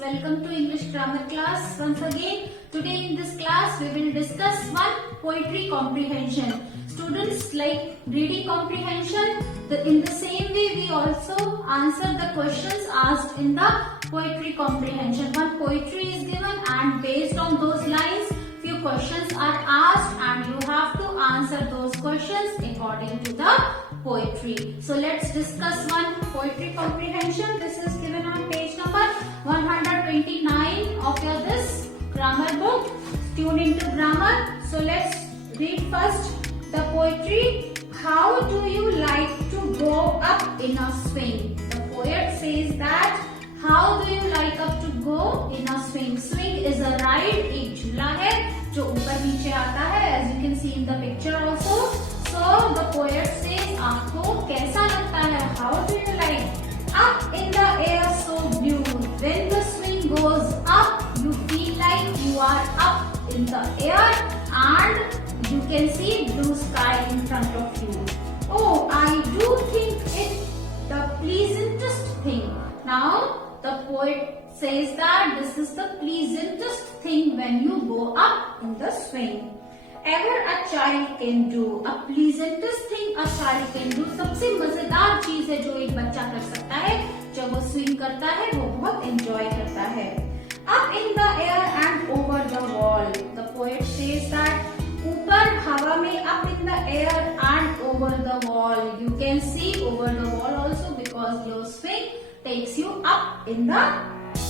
welcome to English grammar class once again. Today in this class we will discuss one poetry comprehension. Students like reading comprehension. In the same way we also answer the questions asked in the poetry comprehension. One poetry is given and based on those lines few questions are asked and you have to answer those questions according to the poetry. So let's discuss one poetry comprehension. This is given on page number 129 of your this grammar book. Tune into grammar. So let's read first the poetry. How do you like to go up in a swing? The poet says that how do you like up to go in a swing? Swing is a ride, एक झूला है जो ऊपर नीचे आता है, as you can see in the picture also. So the poet says आपको कैसा लगता है? How do you like? Up in the air so blue. When the swing goes up, you feel like you are up in the air and you can see blue sky in front of you. Oh, I do think it the pleasantest thing. Now the poet says that this is the pleasantest thing when you go up in the swing. Ever a child can do. A pleasantest thing a child can do. सबसे मजेदार चीज है जो एक बच्चा कर सकता है जब वो स्विंग करता है, वो बहुत एंजॉय करता है. Up in the air and over the wall. The poet says that ऊपर हवा में, up in the air and over the wall. You can see over the wall also because your swing takes you up in the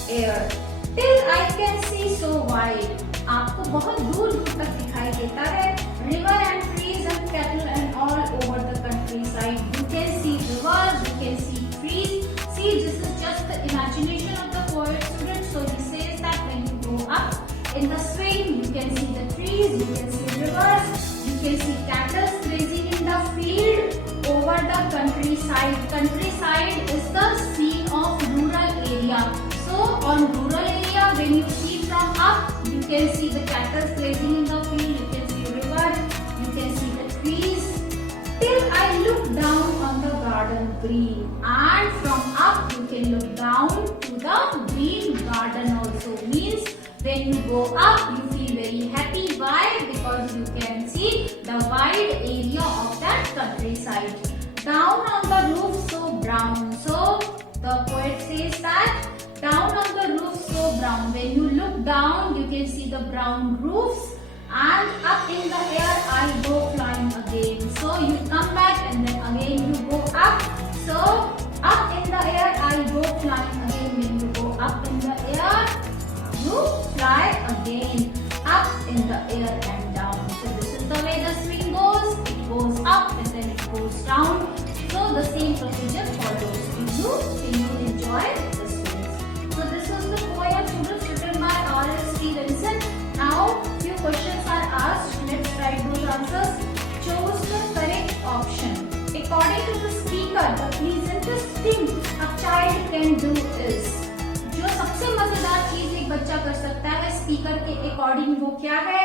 air. Till I can see so wide. आपको बहुत दूर दूर तक दिखाई देता है. River and trees and cattle and all over the countryside. You can see rivers, you can see trees. See, this is just the imagination of the poet, students. So he says that when you go up in the swing, you can see the trees, you can see rivers, you can see cattle grazing in the field over the countryside. Countryside is the scene of rural area. So on rural area, when you see from up, you can see the cattle grazing in the field, you can see river, you can see the trees. Till I look down on the garden green, and from up you can look down to the green garden also. Means when you go up, you feel very happy. Why? Because you can see the wide area of that countryside. Down on the roof so brown. So the poet says that down on the roof so brown. When you look down, you can see the brown roofs. And up in the air, I go flying again. So you come back and then again you go up. So up in the air, I go flying again. When you go up in the air, you fly again. Up in the air and down. So this is the way the swing goes. It goes up and then it goes down. So the same procedure follows. Can you enjoy the swings? So this was the poem written by R.S. Stevenson. Now few questions are asked. Let's write those answers. Choose the correct option. According to the speaker, the pleasantest thing a child can do is. जो सबसे मजेदार चीज एक बच्चा कर सकता है speaker के अकॉर्डिंग वो क्या है?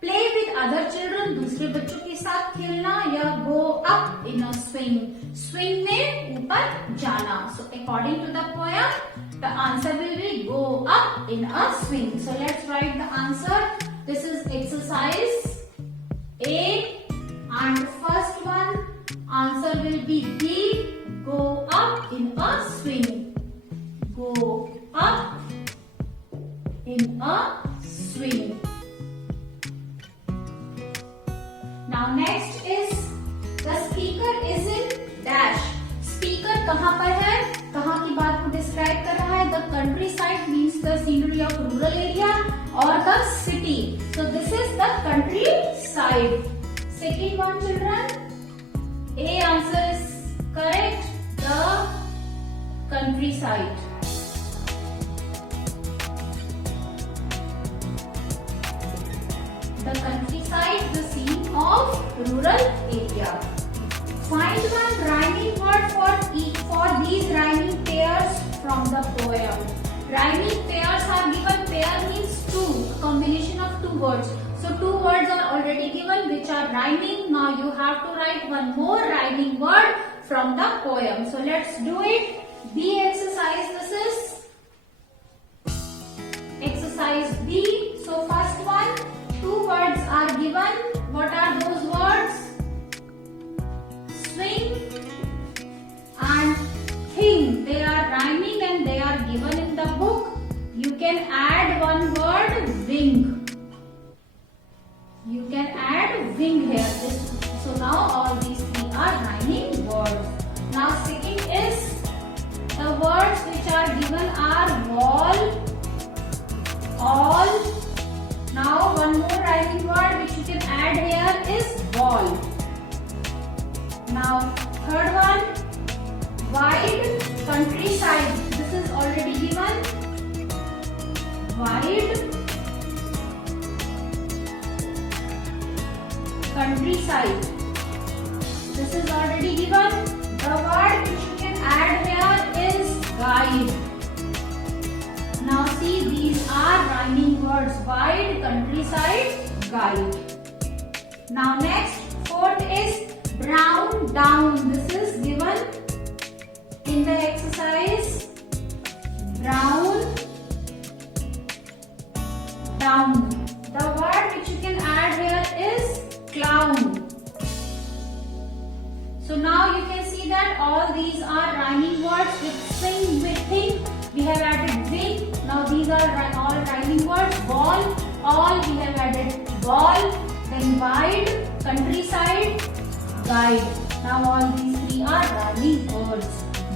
प्ले विद अदर चिल्ड्रन, दूसरे बच्चों के साथ खेलना, या go up in a swing, swing में ऊपर जाना. So according to the poem the answer will be go up in a swing. So let's write the answer. This is exercise A and first one answer will be B. Go up in a swing. Go up in a swing. Now next is the speaker is in dash. Speaker कहाँ पर है? कहाँ की बात को describe कर रहा है? The countryside means the scenery of rural area or the city. So this is the countryside. Second one, children. A answer is correct. The countryside. The countryside, the scene of rural area. Find one rhyming word for these rhyming pairs from the poem. Rhyming pairs are given. Pair means two, a combination of two words. So two words are already given which are rhyming. Now you have to write one more rhyming word from the poem. So let's do it. B exercise this is. one word, wing. You can add wing here. So now all these three are rhyming words. Now second is the words which are given are wall, all. Now one more rhyming word which you can add here is wall. Now third one, wide, countryside. This is already given. Wide, countryside. This is already given. The word which you can add here is guide. Now see, these are rhyming words. Wide, countryside, guide. Now next, fourth is brown, down. This is given in the exercise. Brown, down. The word which you can add here is clown. So now you can see that all these are rhyming words with swing, with thing. We have added wing. Now these are all rhyming words. Ball, all. We have added ball. Then wide, countryside, guide. Now all these three are rhyming words.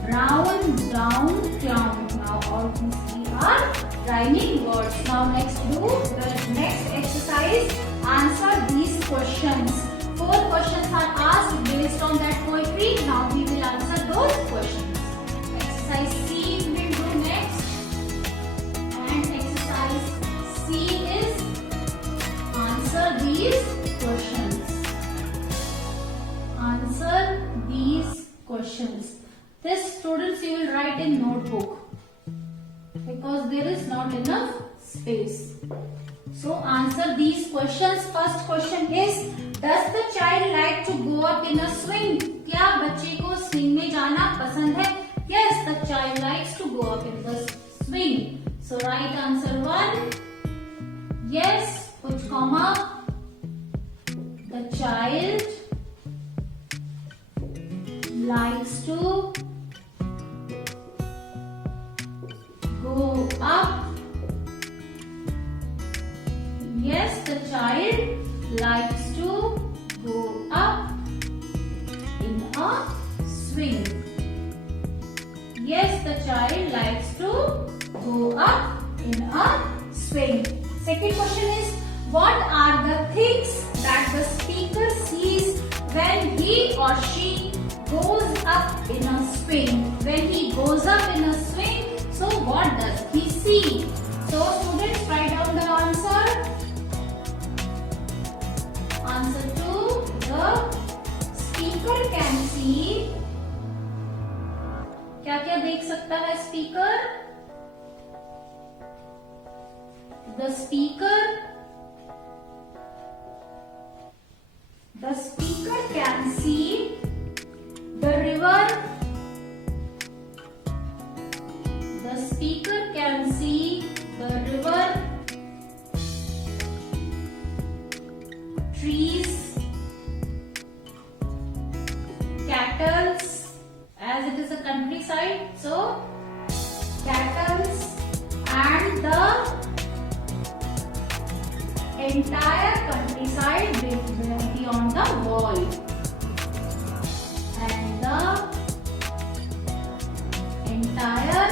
Brown, down, clown. Now all these three are rhyming words. Now next do the next exercise. Answer these questions. 4 questions are asked based on that poetry. Now we will answer those questions. Exercise C we will do next. And exercise C is answer these questions. Answer these questions. This, students, you will write in notebook because there is not enough space. So answer these questions. First question is, does the child like to go up in a swing? क्या बच्चे को swing में जाना पसंद है? Yes, the child likes to go up in the swing. So right answer 1. Yes, put comma. The child likes to go up. Yes, the child likes to go up in a swing. Yes, the child likes to go up in a swing. Second question is, what are the things that the speaker sees when he or she goes up in a swing? When he goes up in a swing, so what does he see? So students, write down the answer. Answer 2, the speaker can see. क्या क्या देख सकता है speaker? The speaker can see the river. The speaker can see the river, trees, cattle, as it is a countryside, so cattle and the entire countryside beyond the wall, and the entire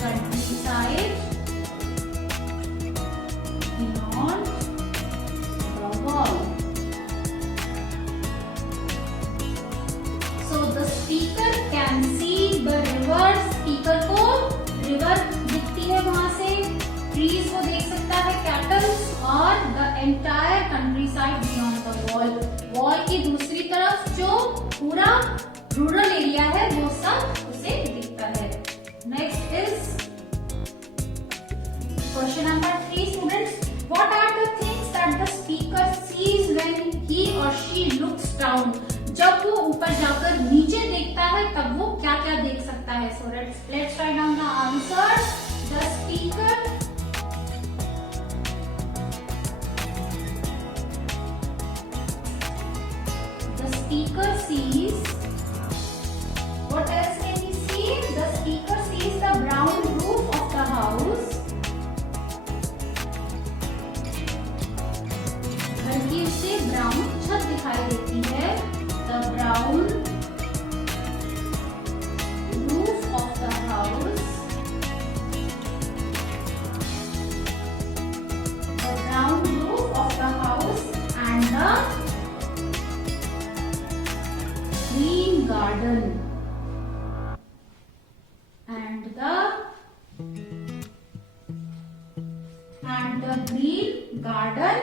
countryside beyond the wall. So the speaker can see the river. Speaker को river दिखती है वहां से, trees को देख सकता है, cattle और the entire countryside beyond the wall. Wall की दूसरी तरफ जो पूरा rural area है वो सब उसे दिखता है. Next is question number 3, students. What are the things that the speaker sees when he or she looks down? जब वो ऊपर जाकर नीचे देखता है तब वो क्या क्या देख सकता है? So let's write down the answers. The speaker sees. What else can he see? garden. And the green garden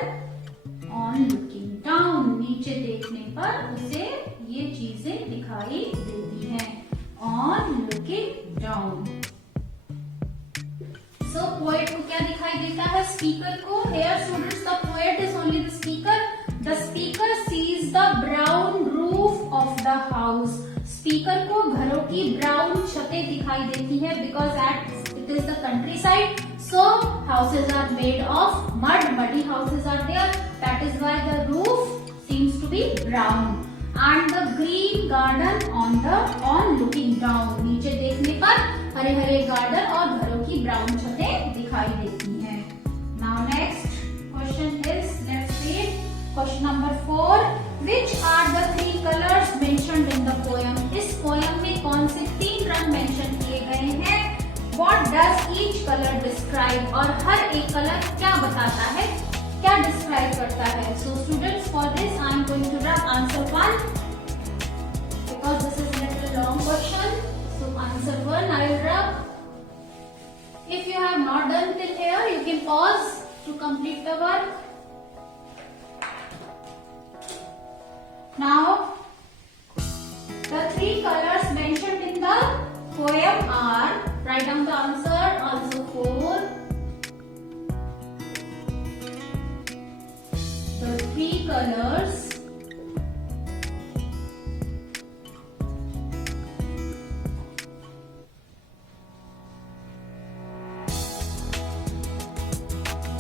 on looking down. नीचे देखने पर उसे ये चीजें दिखाई देती हैं. On looking down. So poet को क्या दिखाई देता है? Speaker को. Here students, the poet is only the speaker. The speaker sees the brown roof of the house. Speaker को घरों की brown छतें दिखाई देती है because it is the countryside. So houses are made of mud. Muddy houses are there. That is why the roof seems to be brown. And the green garden on looking down. नीचे देखने पर Hare Hare garden और घरों की brown छतें दिखाई देती हैं. Now next question is, let's read question number 4. Which are the 3 colors mentioned in the poem? इस poem में कौन से 3 रंग मेंशन किए गए हैं? What does each color describe? और हर एक कलर क्या बताता है, क्या डिस्क्राइब करता है? So students, for this I am going to write answer 1 because this is a little long question. So answer 1 I will write. If you have not done till here, you can pause to complete the work. Now the 3 colors mentioned in the poem are, write down the answer, also 4. The 3 colors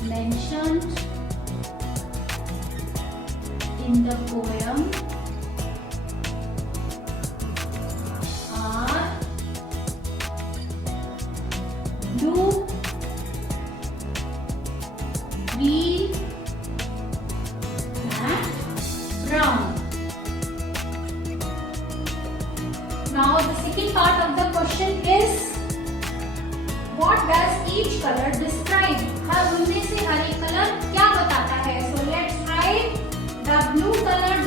mentioned in the poem are blue, green and brown. Now the second part of the question is, what does each color describe? हर उनमें से हर एक colour क्या बताता है? So let's write. The blue color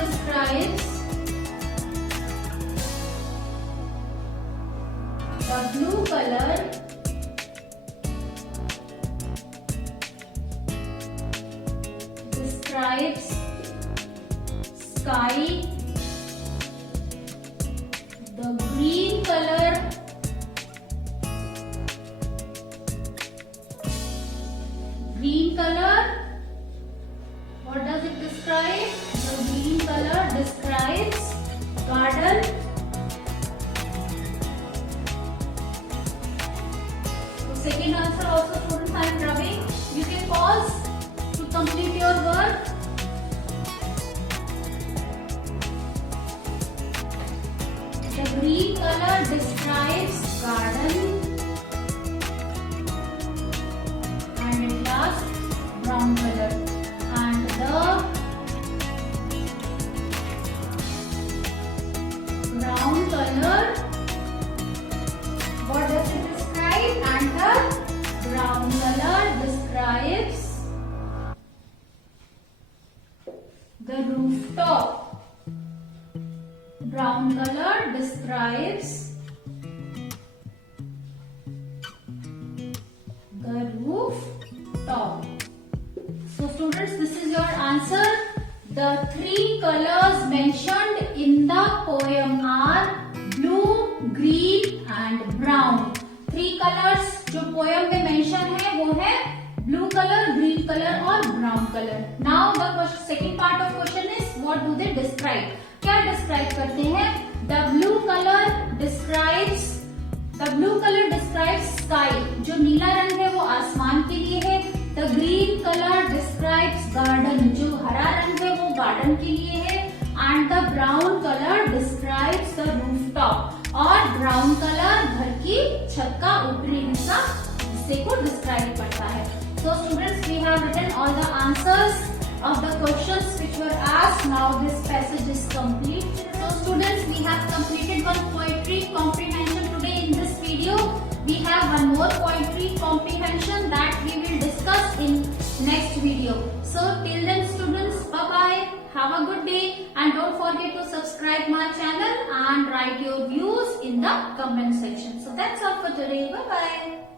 describes sky. The green color what does it describe? The green color describes garden. So second answer also students I am rubbing. You can pause to complete your work. The green color describes garden. And at last brown color. And the brown color, what does it describe? And the brown color describes the rooftop. Brown color describes the rooftop. So students, this is your answer. The 3 colors mentioned in the poem are blue, green and brown. 3 colors जो poem में mention है वो है blue color, green color और brown color. Now the second part of question is, what do they describe? क्या describe करते हैं? The blue color describes sky. जो नीला रंग है वो आसमान के लिए है. The green color describes garden. जो हरा रंग है वो गार्डन के लिए है. And the brown color describes the rooftop. और brown color घर की छत का ऊपरी हिस्सा हिस्से को describe करता है. So students, we have written all the answers of the questions which were asked. Now this passage is complete. So students, we have completed one poetry comprehension today in this video. We have one more poetry comprehension that we will discuss in next video. So till then students, bye bye. Have a good day and don't forget to subscribe my channel and write your views in the comment section. So that's all for today. Bye bye.